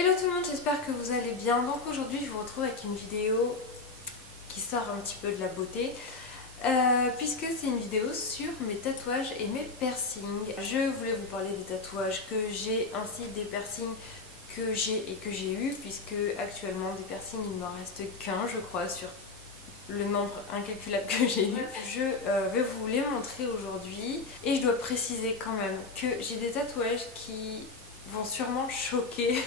Hello tout le monde, j'espère que vous allez bien. Donc aujourd'hui je vous retrouve avec une vidéo qui sort un petit peu de la beauté puisque c'est une vidéo sur mes tatouages et mes piercings. Je voulais vous parler des tatouages que j'ai ainsi des piercings que j'ai et que j'ai eu, puisque actuellement des piercings il ne m'en reste qu'un je crois sur le nombre incalculable que j'ai eu. Je vais vous les montrer aujourd'hui et je dois préciser quand même que j'ai des tatouages qui vont sûrement choquer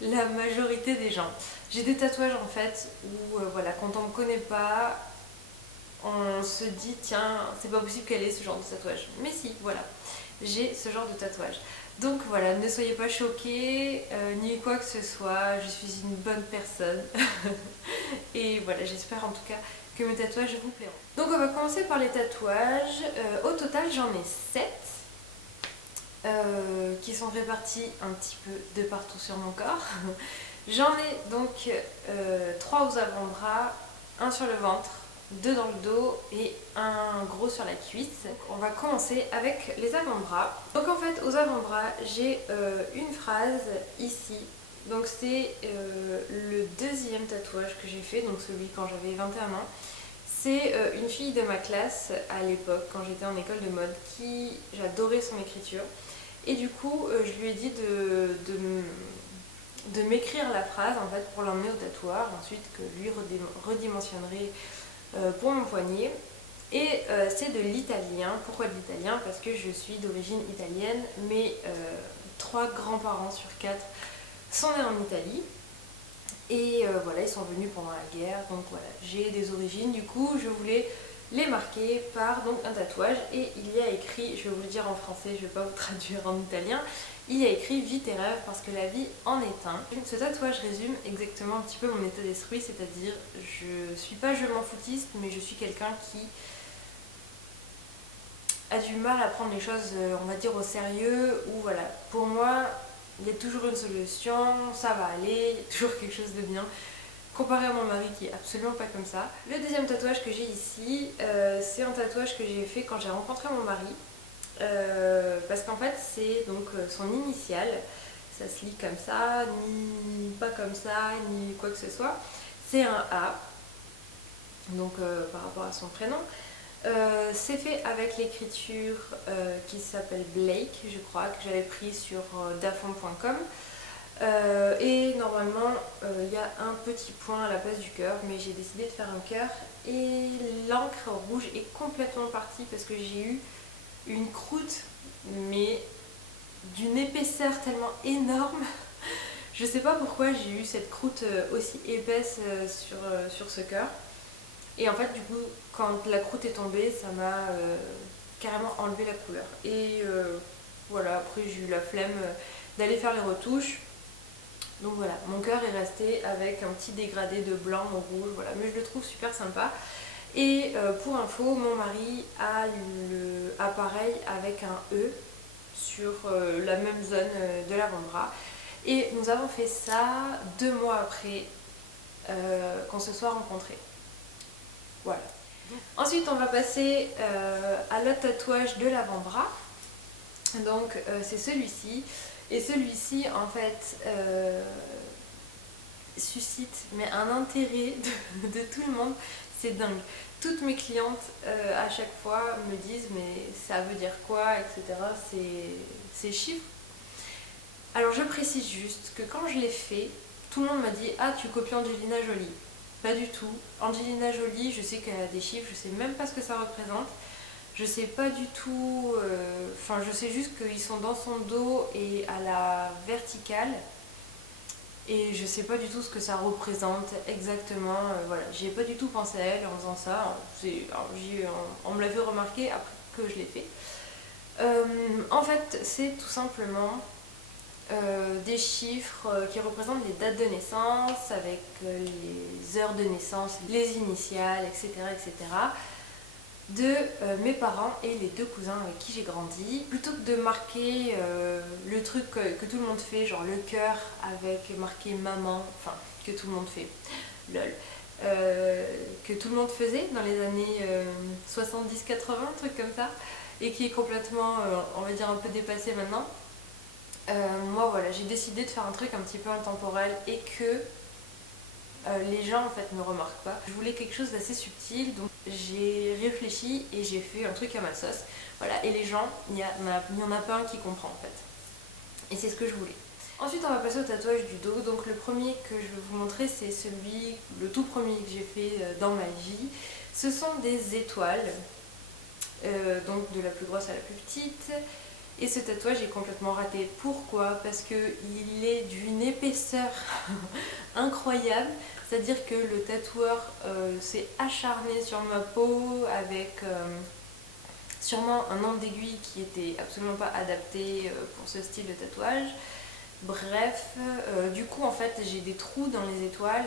la majorité des gens. J'ai des tatouages en fait où voilà, quand on me connaît pas, on se dit tiens, c'est pas possible qu'elle ait ce genre de tatouage. Mais si, voilà, j'ai ce genre de tatouage. Donc voilà, ne soyez pas choqués, ni quoi que ce soit, je suis une bonne personne. Et voilà, j'espère en tout cas que mes tatouages vous plairont. Donc on va commencer par les tatouages. Au total, j'en ai 7 qui sont répartis un petit peu de partout sur mon corps. J'en ai donc 3 aux avant-bras, un sur le ventre, 2 dans le dos et un gros sur la cuisse. Donc on va commencer avec les avant-bras. Donc en fait aux avant-bras j'ai une phrase ici. Donc c'est le deuxième tatouage que j'ai fait, donc celui quand j'avais 21 ans. C'est une fille de ma classe à l'époque quand j'étais en école de mode qui j'adorais son écriture. Et du coup je lui ai dit de m'écrire la phrase en fait pour l'emmener au tatoueur, ensuite que lui redimensionnerait pour mon poignet. Et c'est de l'italien. Pourquoi de l'italien? Parce que je suis d'origine italienne. Mes 3 grands-parents sur 4 sont nés en Italie. Et voilà, ils sont venus pendant la guerre. Donc voilà, j'ai des origines. Du coup, je voulais les marquer par donc un tatouage. Et il y a écrit, je vais vous le dire en français, je ne vais pas vous traduire en italien. Il y a écrit vie tes rêves parce que la vie en est un. Ce tatouage résume exactement un petit peu mon état d'esprit, c'est-à-dire je suis pas je m'en foutiste, mais je suis quelqu'un qui a du mal à prendre les choses, on va dire, au sérieux, ou voilà, pour moi, il y a toujours une solution, ça va aller, il y a toujours quelque chose de bien, comparé à mon mari qui est absolument pas comme ça. Le deuxième tatouage que j'ai ici, c'est un tatouage que j'ai fait quand j'ai rencontré mon mari, parce qu'en fait c'est donc son initiale, ça se lit comme ça, ni pas comme ça, ni quoi que ce soit, c'est un A, donc par rapport à son prénom. C'est fait avec l'écriture qui s'appelle Blake, je crois, que j'avais pris sur dafont.com. Et normalement, il y a un petit point à la place du cœur, mais j'ai décidé de faire un cœur. Et l'encre rouge est complètement partie parce que j'ai eu une croûte, mais d'une épaisseur tellement énorme. Je sais pas pourquoi j'ai eu cette croûte aussi épaisse sur ce cœur. Et en fait, du coup, quand la croûte est tombée, ça m'a carrément enlevé la couleur. Et voilà, après j'ai eu la flemme d'aller faire les retouches. Donc voilà, mon cœur est resté avec un petit dégradé de blanc au rouge, voilà, mais je le trouve super sympa. Et pour info, mon mari a le appareil avec un E sur la même zone de l'avant-bras. Et nous avons fait ça 2 mois après qu'on se soit rencontrés. Voilà. Ensuite, on va passer à l'autre tatouage de l'avant-bras. Donc, c'est celui-ci. Et celui-ci, en fait, suscite mais un intérêt de tout le monde. C'est dingue. Toutes mes clientes, à chaque fois, me disent mais ça veut dire quoi, etc. Ces chiffres. Alors, je précise juste que quand je l'ai fait, tout le monde m'a dit ah, tu copies Angelina Jolie. Pas du tout. Angelina Jolie, je sais qu'elle a des chiffres, je sais même pas ce que ça représente. Je sais pas du tout. Enfin, je sais juste qu'ils sont dans son dos et à la verticale. Et je sais pas du tout ce que ça représente exactement. Voilà, j'y ai pas du tout pensé à elle en faisant ça. On me l'a fait remarquer après que je l'ai fait. En fait, c'est tout simplement des chiffres qui représentent les dates de naissance avec les heures de naissance, les initiales, etc. etc. de mes parents et les 2 cousins avec qui j'ai grandi. Plutôt que de marquer le truc que tout le monde fait, genre le cœur avec marqué maman, enfin que tout le monde fait, lol, que tout le monde faisait dans les années 70-80, truc comme ça, et qui est complètement, on va dire, un peu dépassé maintenant. Moi voilà, j'ai décidé de faire un truc un petit peu intemporel et que les gens en fait ne remarquent pas. Je voulais quelque chose d'assez subtil, donc j'ai réfléchi et j'ai fait un truc à ma sauce. Voilà, et les gens, il n'y en a pas un qui comprend en fait. Et c'est ce que je voulais. Ensuite on va passer au tatouage du dos. Donc le premier que je vais vous montrer, c'est le tout premier que j'ai fait dans ma vie. Ce sont des étoiles, donc de la plus grosse à la plus petite. Et ce tatouage est complètement raté. Pourquoi? Parce qu'il est d'une épaisseur incroyable. C'est-à-dire que le tatoueur s'est acharné sur ma peau avec sûrement un angle d'aiguille qui était absolument pas adapté pour ce style de tatouage. Bref, du coup en fait j'ai des trous dans les étoiles,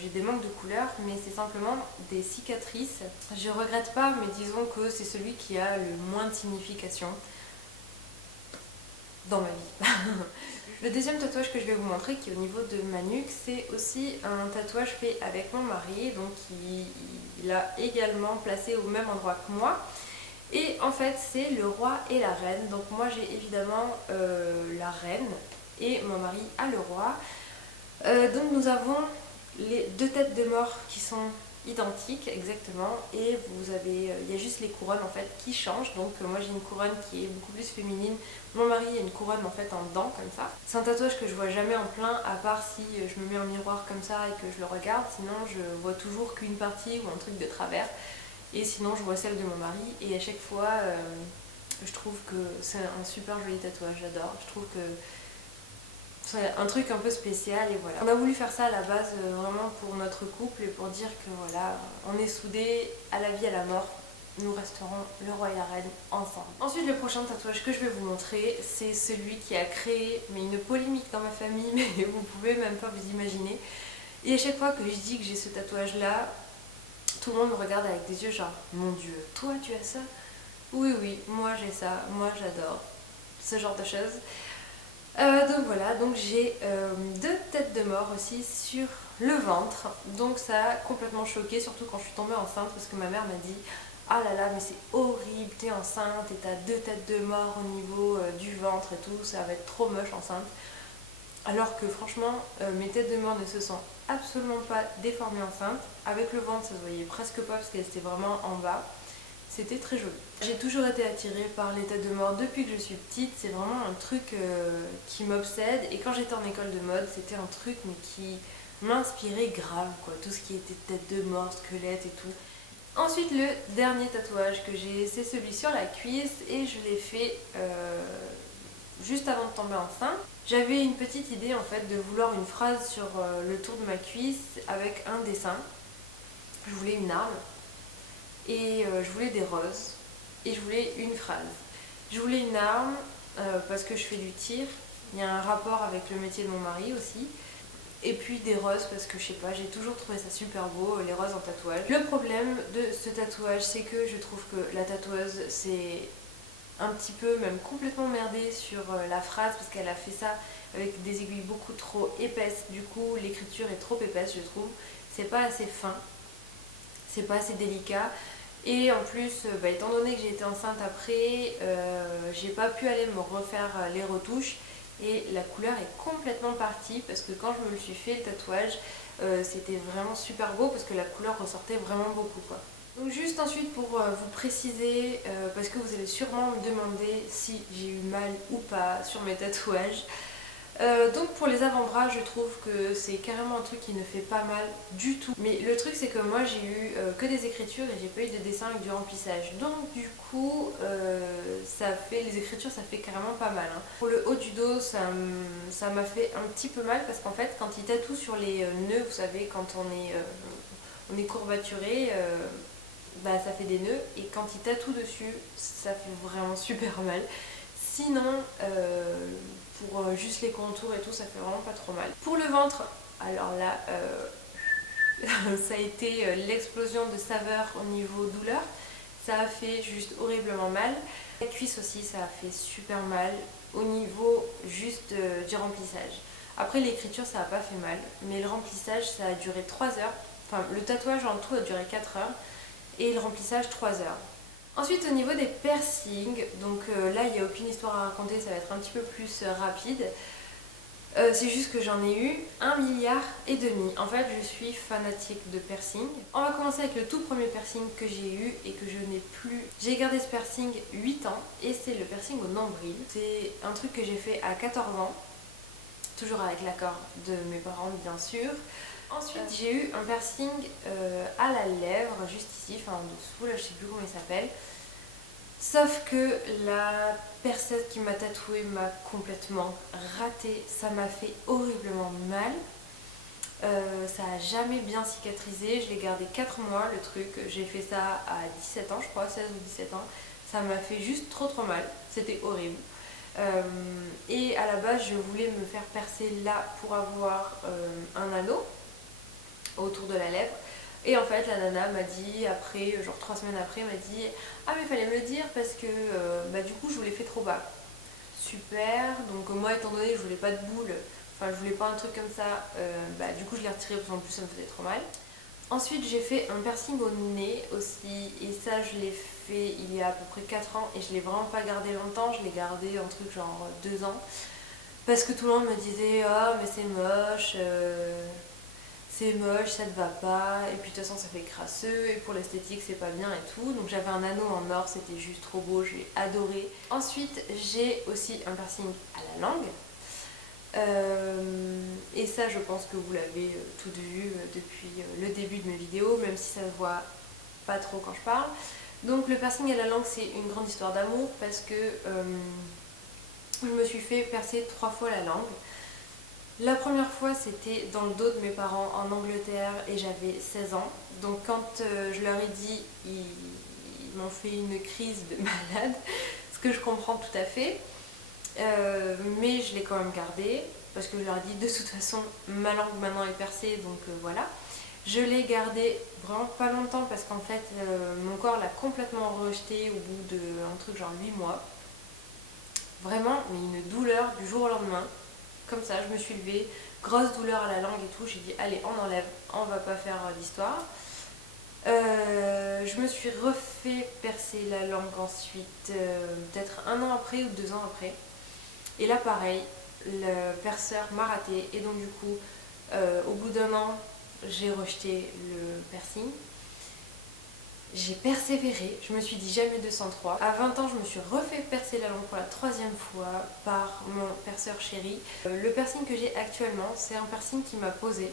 j'ai des manques de couleur, mais c'est simplement des cicatrices. Je regrette pas, mais disons que c'est celui qui a le moins de signification dans ma vie. Le deuxième tatouage que je vais vous montrer, qui est au niveau de ma nuque, c'est aussi un tatouage fait avec mon mari, donc il l'a également placé au même endroit que moi. Et en fait c'est le roi et la reine, donc moi j'ai évidemment la reine et mon mari a le roi. Donc nous avons les deux têtes de mort qui sont identiques exactement, et il y a juste les couronnes en fait qui changent. Donc moi j'ai une couronne qui est beaucoup plus féminine, mon mari a une couronne en fait en dents comme ça. C'est un tatouage que je vois jamais en plein, à part si je me mets un miroir comme ça et que je le regarde, sinon je vois toujours qu'une partie ou un truc de travers, et sinon je vois celle de mon mari, et à chaque fois je trouve que c'est un super joli tatouage, j'adore. Je trouve que c'est un truc un peu spécial et voilà. On a voulu faire ça à la base vraiment pour notre couple et pour dire que voilà, on est soudés à la vie, à la mort. Nous resterons le roi et la reine ensemble. Ensuite, le prochain tatouage que je vais vous montrer, c'est celui qui a créé une polémique dans ma famille, mais vous pouvez même pas vous imaginer. Et à chaque fois que je dis que j'ai ce tatouage là, tout le monde me regarde avec des yeux genre mon Dieu, toi tu as ça? Oui oui, moi j'ai ça, moi j'adore ce genre de choses. Donc voilà, donc j'ai deux têtes de mort aussi sur le ventre, donc ça a complètement choqué, surtout quand je suis tombée enceinte, parce que ma mère m'a dit ah là là mais c'est horrible, t'es enceinte et t'as deux têtes de mort au niveau du ventre et tout, ça va être trop moche enceinte. Alors que franchement mes têtes de mort ne se sont absolument pas déformées enceinte, avec le ventre ça se voyait presque pas parce qu'elle était vraiment en bas. C'était très joli. J'ai toujours été attirée par les têtes de mort depuis que je suis petite, c'est vraiment un truc qui m'obsède, et quand j'étais en école de mode, c'était un truc mais qui m'inspirait grave quoi, tout ce qui était tête de mort, squelette et tout. Ensuite le dernier tatouage que j'ai, c'est celui sur la cuisse, et je l'ai fait juste avant de tomber enceinte. J'avais une petite idée en fait de vouloir une phrase sur le tour de ma cuisse avec un dessin. Je voulais une arme. Et je voulais des roses et je voulais une phrase. Je voulais une arme parce que je fais du tir, il y a un rapport avec le métier de mon mari aussi. Et puis des roses parce que je sais pas, j'ai toujours trouvé ça super beau, les roses en tatouage. Le problème de ce tatouage, c'est que je trouve que la tatoueuse s'est un petit peu, même complètement merdée sur la phrase, parce qu'elle a fait ça avec des aiguilles beaucoup trop épaisses. Du coup l'écriture est trop épaisse, je trouve. C'est pas assez fin, c'est pas assez délicat. Et en plus, étant donné que j'ai été enceinte après, j'ai pas pu aller me refaire les retouches, et la couleur est complètement partie, parce que quand je me suis fait le tatouage, c'était vraiment super beau parce que la couleur ressortait vraiment beaucoup quoi. Donc juste ensuite pour vous préciser, parce que vous allez sûrement me demander si j'ai eu mal ou pas sur mes tatouages. Donc pour les avant-bras, je trouve que c'est carrément un truc qui ne fait pas mal du tout. Mais le truc c'est que moi j'ai eu que des écritures et j'ai pas eu de dessin avec du remplissage. Donc du coup, les écritures ça fait carrément pas mal. Hein. Pour le haut du dos, ça m'a fait un petit peu mal parce qu'en fait quand il tatoue sur les nœuds, vous savez quand on est courbaturé, ça fait des nœuds, et quand il tatoue dessus, ça fait vraiment super mal. Sinon, pour juste les contours et tout, ça fait vraiment pas trop mal. Pour le ventre, alors là, ça a été l'explosion de saveur au niveau douleur. Ça a fait juste horriblement mal. La cuisse aussi, ça a fait super mal au niveau juste du remplissage. Après l'écriture, ça n'a pas fait mal, mais le remplissage, ça a duré 3 heures. Enfin, le tatouage en tout a duré 4 heures et le remplissage 3 heures. Ensuite au niveau des piercings, donc là il n'y a aucune histoire à raconter, ça va être un petit peu plus rapide. C'est juste que j'en ai eu 1,5 milliard. En fait, je suis fanatique de piercing. On va commencer avec le tout premier piercing que j'ai eu et que je n'ai plus. J'ai gardé ce piercing 8 ans et c'est le piercing au nombril. C'est un truc que j'ai fait à 14 ans, toujours avec l'accord de mes parents bien sûr. Ensuite, j'ai eu un piercing à la lèvre, juste ici, enfin en dessous, là je sais plus comment il s'appelle. Sauf que la personne qui m'a tatoué m'a complètement raté, ça m'a fait horriblement mal. Ça a jamais bien cicatrisé, je l'ai gardé 4 mois le truc, j'ai fait ça à 17 ans je crois, 16 ou 17 ans. Ça m'a fait juste trop mal, c'était horrible. Et à la base je voulais me faire percer là pour avoir un anneau autour de la lèvre. Et en fait la nana m'a dit après, genre 3 semaines après, m'a dit ah mais fallait me le dire parce que bah, du coup je vous l'ai fait trop bas. Super, donc moi étant donné que je voulais pas de boule, enfin je voulais pas un truc comme ça, bah, du coup je l'ai retiré parce qu'en plus ça me faisait trop mal. Ensuite j'ai fait un piercing au nez aussi et ça je l'ai fait il y a à peu près 4 ans et je l'ai vraiment pas gardé longtemps, je l'ai gardé un truc genre 2 ans parce que tout le monde me disait ah mais c'est moche, ça te va pas, et puis de toute façon ça fait crasseux, et pour l'esthétique c'est pas bien et tout. Donc j'avais un anneau en or, c'était juste trop beau, je l'ai adoré. Ensuite j'ai aussi un piercing à la langue. Et ça je pense que vous l'avez toutes vu depuis le début de mes vidéos, même si ça se voit pas trop quand je parle. Donc le piercing à la langue c'est une grande histoire d'amour parce que je me suis fait percer 3 fois la langue. La première fois c'était dans le dos de mes parents en Angleterre et j'avais 16 ans. Donc quand je leur ai dit, ils m'ont fait une crise de malade, ce que je comprends tout à fait. Mais je l'ai quand même gardé parce que je leur ai dit de toute façon ma langue maintenant est percée donc voilà. Je l'ai gardé vraiment pas longtemps parce qu'en fait mon corps l'a complètement rejeté au bout de un truc genre 8 mois. Vraiment mais une douleur du jour au lendemain. Comme ça, je me suis levée, grosse douleur à la langue et tout. J'ai dit, allez, on enlève, on va pas faire d'histoire. Je me suis refait percer la langue ensuite, peut-être 1 an après ou 2 ans après. Et là, pareil, le perceur m'a raté. Et donc, du coup, au bout d'1 an, j'ai rejeté le piercing. J'ai persévéré, je me suis dit jamais 203. À 20 ans, je me suis refait percer la langue pour la 3e fois par mon perceur chéri. Le piercing que j'ai actuellement, c'est un piercing qui m'a posé.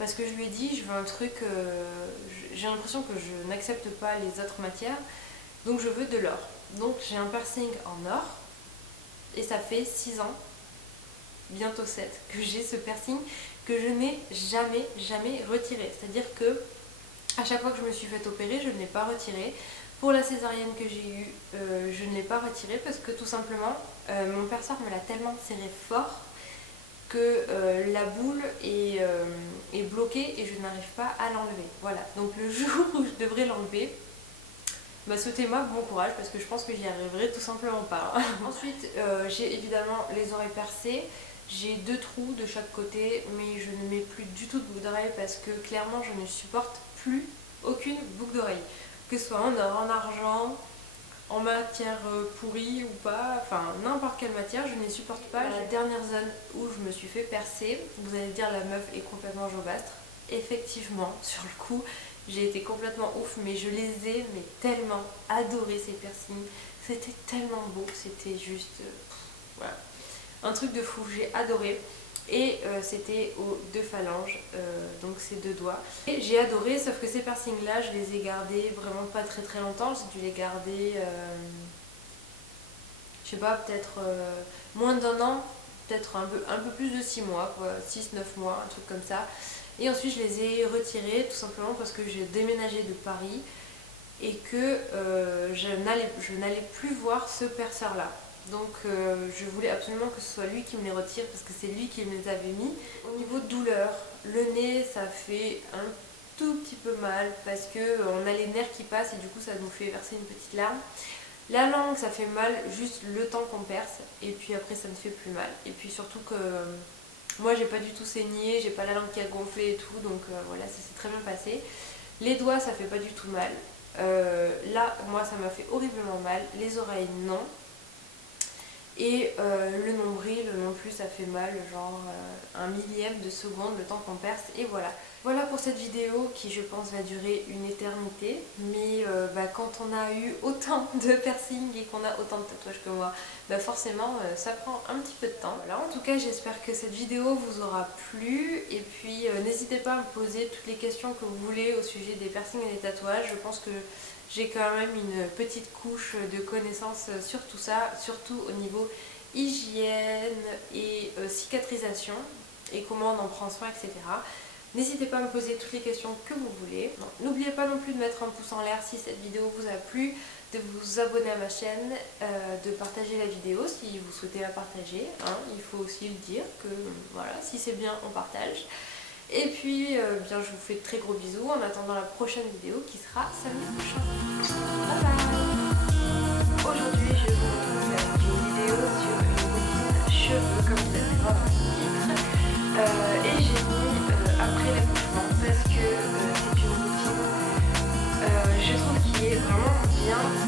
Parce que je lui ai dit, je veux un truc, j'ai l'impression que je n'accepte pas les autres matières, donc je veux de l'or. Donc j'ai un piercing en or, et ça fait 6 ans, bientôt 7, que j'ai ce piercing que je n'ai jamais retiré. C'est-à-dire que à chaque fois que je me suis fait opérer, je ne l'ai pas retiré. Pour la césarienne que j'ai eue, je ne l'ai pas retiré parce que tout simplement, mon perceur me l'a tellement serré fort que la boule est bloquée et je n'arrive pas à l'enlever. Voilà, donc le jour où je devrais l'enlever, bah, souhaitez-moi bon courage parce que je pense que j'y arriverai tout simplement pas. Ensuite, j'ai évidemment les oreilles percées. J'ai 2 trous de chaque côté, mais je ne mets plus du tout de boucle d'oreille parce que clairement je ne supporte plus aucune boucle d'oreille. Que ce soit en or, en argent, en matière pourrie ou pas, enfin n'importe quelle matière, je ne supporte pas. La dernière zone où je me suis fait percer, vous allez dire la meuf est complètement jaubastre. Effectivement, sur le coup, j'ai été complètement ouf, mais je les ai mais tellement adoré ces piercings. C'était tellement beau, c'était juste... voilà. Un truc de fou, j'ai adoré. Et c'était aux 2 phalanges, donc ces 2 doigts. Et j'ai adoré, sauf que ces piercings là, je les ai gardés vraiment pas très longtemps. J'ai dû les garder, je sais pas, peut-être moins d'1 an, peut-être un peu plus de 6 mois, 6-9 mois, un truc comme ça. Et ensuite je les ai retirés tout simplement parce que j'ai déménagé de Paris et que je n'allais plus voir ce perceur là. Donc je voulais absolument que ce soit lui qui me les retire parce que c'est lui qui me les avait mis. Au niveau de douleur, le nez ça fait un tout petit peu mal parce qu'on a les nerfs qui passent et du coup ça nous fait verser une petite larme. La langue ça fait mal juste le temps qu'on perce et puis après ça ne fait plus mal. Et puis surtout que moi j'ai pas du tout saigné, j'ai pas la langue qui a gonflé et tout donc voilà ça s'est très bien passé. Les doigts ça fait pas du tout mal. Là, moi, ça m'a fait horriblement mal. Les oreilles, non. Et le nombril non plus, ça fait mal, genre un millième de seconde le temps qu'on perce, et voilà. Voilà pour cette vidéo qui, je pense, va durer une éternité. Mais quand on a eu autant de piercing et qu'on a autant de tatouages que moi, forcément ça prend un petit peu de temps. Voilà, en tout cas, j'espère que cette vidéo vous aura plu. Et puis n'hésitez pas à me poser toutes les questions que vous voulez au sujet des piercings et des tatouages. Je pense que j'ai quand même une petite couche de connaissances sur tout ça, surtout au niveau hygiène et cicatrisation et comment on en prend soin, etc. N'hésitez pas à me poser toutes les questions que vous voulez. N'oubliez pas non plus de mettre un pouce en l'air si cette vidéo vous a plu, de vous abonner à ma chaîne, de partager la vidéo si vous souhaitez la partager. Hein. Il faut aussi le dire que voilà, si c'est bien, on partage. Et puis, je vous fais de très gros bisous en attendant la prochaine vidéo qui sera samedi prochain. Bye bye. Aujourd'hui, je vous retrouve avec une vidéo sur une routine cheveux, comme vous avez voir dans le titre. Et j'ai mis après l'accouchement parce que c'est une routine, je trouve, qui est vraiment bien.